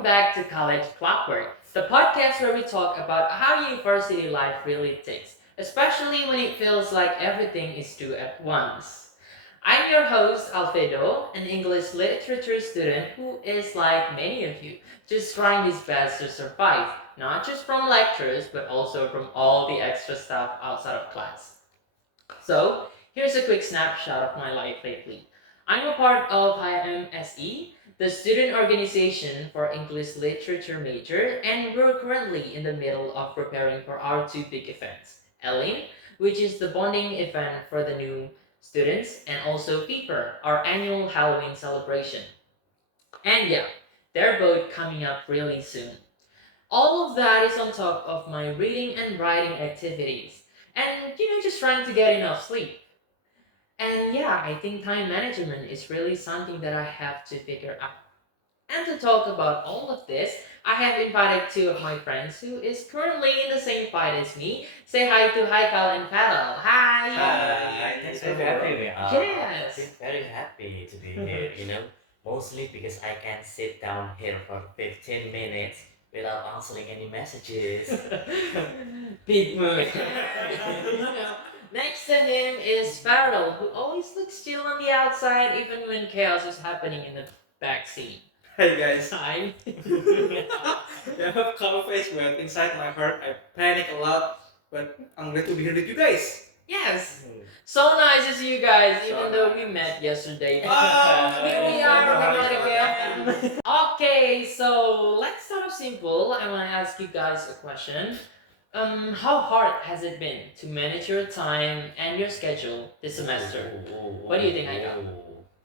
welcome back to College Clockwork, the podcast where we talk about how university life really ticks, especially when it feels like everything is due at once. I'm your host, Alfedo, an English literature student who is like many of you, just trying his best to survive, not just from lectures, but also from all the extra stuff outside of class. So, here's a quick snapshot of my life lately. I'm a part of IMSE, the student organization for English literature major, and we're currently in the middle of preparing for our two big events. Ellen, which is the bonding event for the new students, and also Fever, our annual Halloween celebration. And yeah, they're both coming up really soon. All of that is on top of my reading and writing activities, and just trying to get enough sleep. And yeah, I think time management is really something that I have to figure out. And to talk about all of this, I have invited two of my friends who is currently in the same fight as me. Say hi to Haykal and Paddle. Hi! Hi, thanks for having me. I've been Yes! very happy to be here, mostly because I can sit down here for 15 minutes without answering any messages. Big mood. Next to him is Verrel, who always looks chill on the outside even when chaos is happening in the backseat. Hey guys, Hi. I have calm face, but inside my heart I panic a lot. But I'm glad to be here with you guys. Yes. So nice to see you guys, even So though we met yesterday. Oh, Here we are back again. Okay, so let's start off simple. I want to ask you guys a question. How hard has it been to manage your time and your schedule this semester? What do you think, Aika?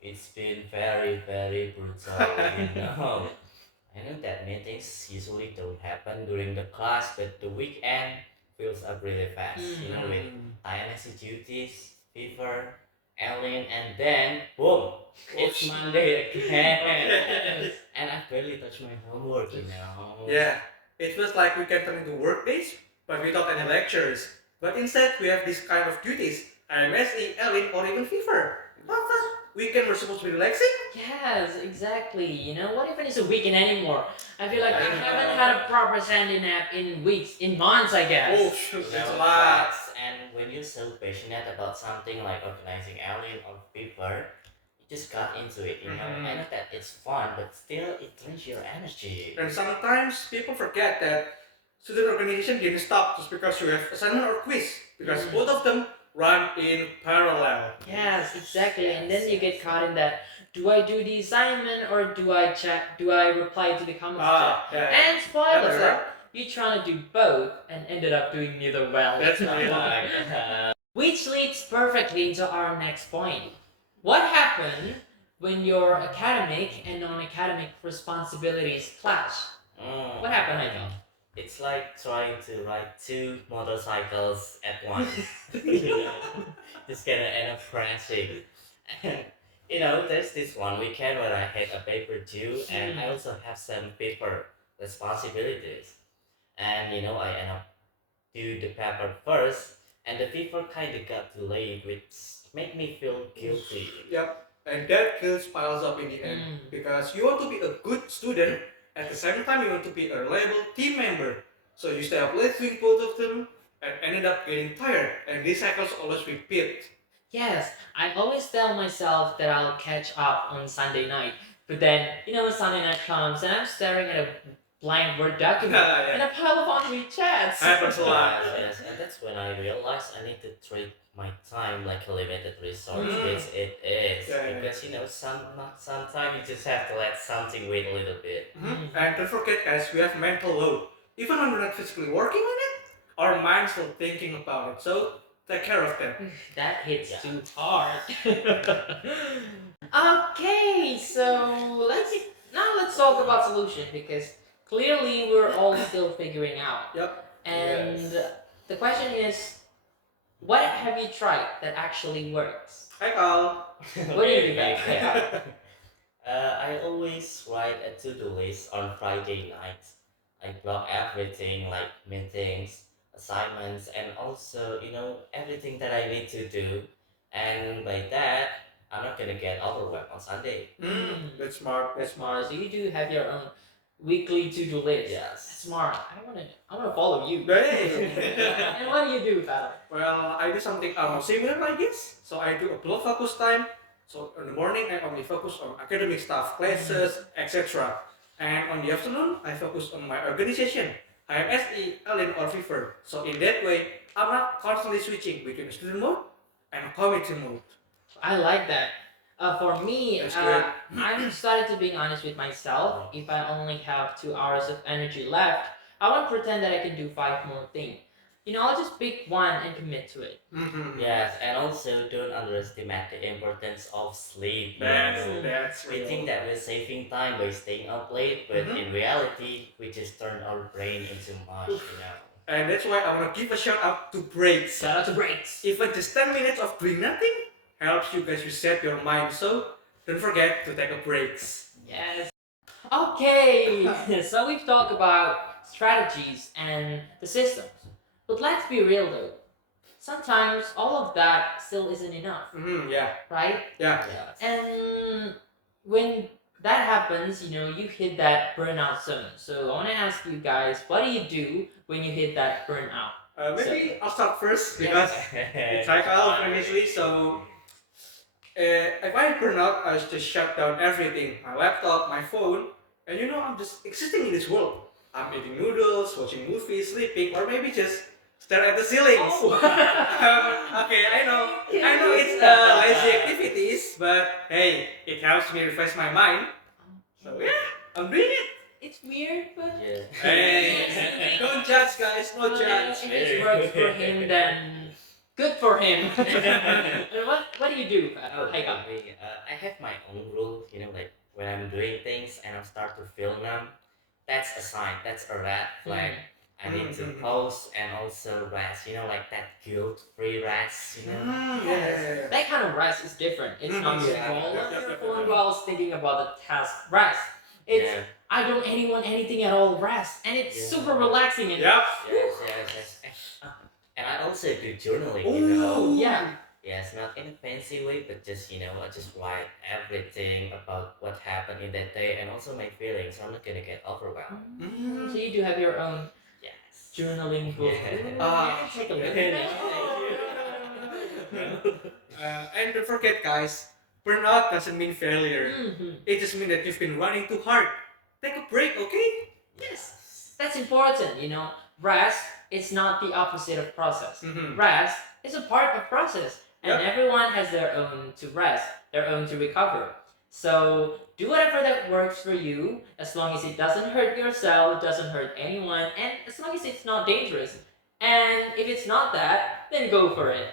It's been very, very brutal, I know that meetings usually don't happen during the class, but the weekend fills up really fast, with INSC duties, fever, Ellen, and then boom, it's Monday again. And I barely touch my homework. Yeah, it feels like we can turn into work days, but without any lectures. But instead, we have this kind of duties: IMSE, Ellen, or even fever. What the? Weekend we're supposed to be relaxing? Yes, exactly. What even is a weekend anymore? I feel like I haven't had a proper Sunday nap in weeks, in months, I guess. Oh shoot, that's a No, lot. facts. And when you're so passionate about something like organizing Alien or Fever, you just got into it. I know that it's fun, but still it drains your energy. And sometimes people forget that student organization didn't stop just because you have assignment or quiz, because both of them run in parallel. Yes, exactly. And then you get caught in that. Do I do the assignment or do I check? Do I reply to the comments chat? Yeah. And That's spoiler, right. you trying to do both and ended up doing neither well. That's Oh right. my god. Which leads perfectly into our next point. What happened when your academic and non-academic responsibilities clash? What happened, Haikal? It's like trying to ride two motorcycles at once. Just gonna end up crashing. And, there's this one weekend where I had a paper due, and I also have some paper responsibilities. And I end up do the paper first, and the paper kind of got delayed, which made me feel guilty. Yep. And that guilt piles up in the end because you want to be a good student, at the same time you want to be a reliable team member. So you stay up late doing both of them and ended up getting tired. And these cycles always repeat. Yes, I always tell myself that I'll catch up on Sunday night, but then, Sunday night comes and I'm staring at a blank Word document and a pile of unread chats. Happens a lot. Yes, and that's when I realized I need to treat my time like a limited resource, Mm. which it is. Yeah, yeah. Because sometimes you just have to let something wait a little bit. And don't forget, guys, we have mental load. Even when we're not physically working on it, our mind's still thinking about it. So take care of them. That hits Yeah. too hard. Okay, so let's talk about solution because clearly we're all still figuring out. Yep. And the question is, what have you tried that actually works? Hi, Carl. What do you do, guys? I always write a to-do list on Friday nights. I block everything like meetings, assignments, and also, everything that I need to do. And by that, I'm not gonna get overwhelmed on Sunday. That's smart. That's smart. So you do have your own weekly to-do list. Yes. Smart. I wanna follow you. Hey. And what do you do, Val? Well, I do something almost similar, I guess. So I do a block focus time. So in the morning, I only focus on academic stuff, classes, etc. And on the afternoon, I focus on my organization. I am SE, Alien, or Fever. So in that way, I'm not constantly switching between student mode and committee mode. I like that. For me, That's good. I'm started to being honest with myself. If I only have 2 hours of energy left, I won't pretend that I can do 5 more things. I'll just pick one and commit to it. Mm-hmm. Yes, and also don't underestimate the importance of sleep. That's We real. think that we're saving time by staying up late, but Mhm. in reality, we just turn our brain into mush. And that's why I want to give a shout out to breaks. Shout out to breaks. Even just 10 minutes of doing nothing helps you guys reset your mind. So don't forget to take a breaks. Yes. Okay. So we've talked about strategies and the systems, but let's be real though. Sometimes all of that still isn't enough, Yeah. right? Yeah. Yes. And when that happens, you hit that burnout zone. So I want to ask you guys, what do you do when you hit that burnout? Maybe I'll start first Yes. because it's Haykal previously. So if I burn out, I just shut down everything, my laptop, my phone, and I'm just existing in this world. I'm eating noodles, watching movies, sleeping, or maybe just stare at the ceilings. Oh. Okay, I know it's lazy activities, but hey, it helps me refresh my mind. So yeah, I'm doing it. It's weird, but Yeah. Hey, don't judge, guys. No judge. if it works for him, then good for him. And what do you do, Haykal? For me, I have my own rule. Like when I'm doing things and I start to feel numb, that's a sign. That's a red flag. I need to pause and also rest. Like that guilt-free rest. Yeah. That kind of rest is different. It's not Mhm. scroll Yeah. on your phone while thinking about the task rest. It's Yeah. I don't anyone anything at all rest, and it's Yeah. super relaxing. And Yep. Yes. And I also do journaling. Ooh. yeah, Yes, not in a fancy way, but just I just write everything about what happened in that day and also my feelings. So I'm not gonna get overwhelmed. Mm. so you do have your own Yes. journaling book. Yeah. Ooh, take a look. And don't forget, guys, burnout doesn't mean failure. Mhm. It just means that you've been running too hard. Take a break, okay? Yes, that's important. Rest is not the opposite of process. Mhm. Rest is a part of process, and Yep. everyone has their own to rest, their own to recover. So do whatever that works for you, as long as it doesn't hurt yourself, doesn't hurt anyone, and as long as it's not dangerous. And if it's not that, then go for it.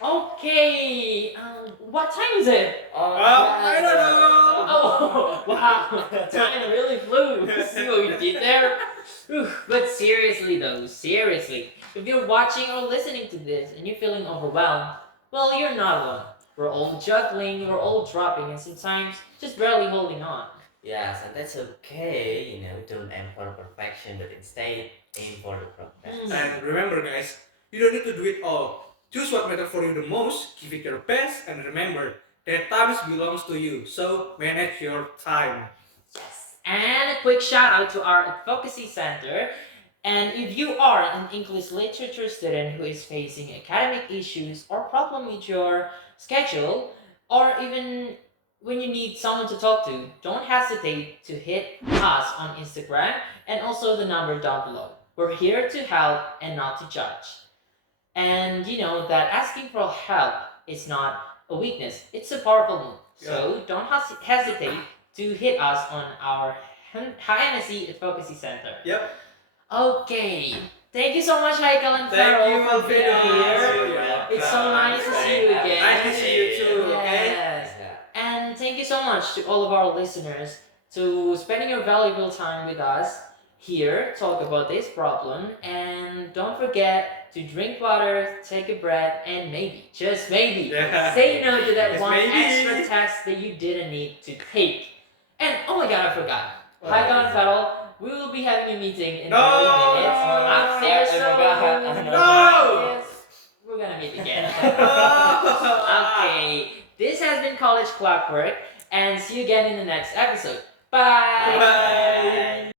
Okay, what time is it? I don't know. Oh, wow, time really flew. See what we did there? But seriously though, if you're watching or listening to this and you're feeling overwhelmed, well, you're not alone. We're all juggling, we're all dropping, and sometimes just barely holding on. Yes, and that's okay. Don't aim for perfection, but instead aim for the progress. And remember, guys, you don't need to do it all. Choose what matters for you the most, give it your best, and remember that time belongs to you. So manage your time. Yes. And a quick shout out to our advocacy center. And if you are an English literature student who is facing academic issues or problem with your schedule, or even when you need someone to talk to, don't hesitate to hit us on Instagram and also the number down below. We're here to help and not to judge. And you know that asking for help is not a weakness, it's a powerful move. So don't hesitate to hit us on our Hennessy Advocacy Center. Yep. Okay. Thank you so much, Haykal and Thank Verrel, you, for being Alfedo. here. It's so nice to see you again. Nice to see you too, okay? Yes. And thank you so much to all of our listeners to spending your valuable time with us here, talk about this problem, and don't forget to drink water, take a breath, and maybe, just maybe, Yeah. say no to that Just one maybe. extra test that you didn't need to take. And oh my god, I forgot. What? Haykal and Verrel, we will be having a meeting in No! 30 minutes upstairs, so No! yes, we're gonna meet again. No! Okay, this has been College Clockwork, and see you again in the next episode. Bye. Bye.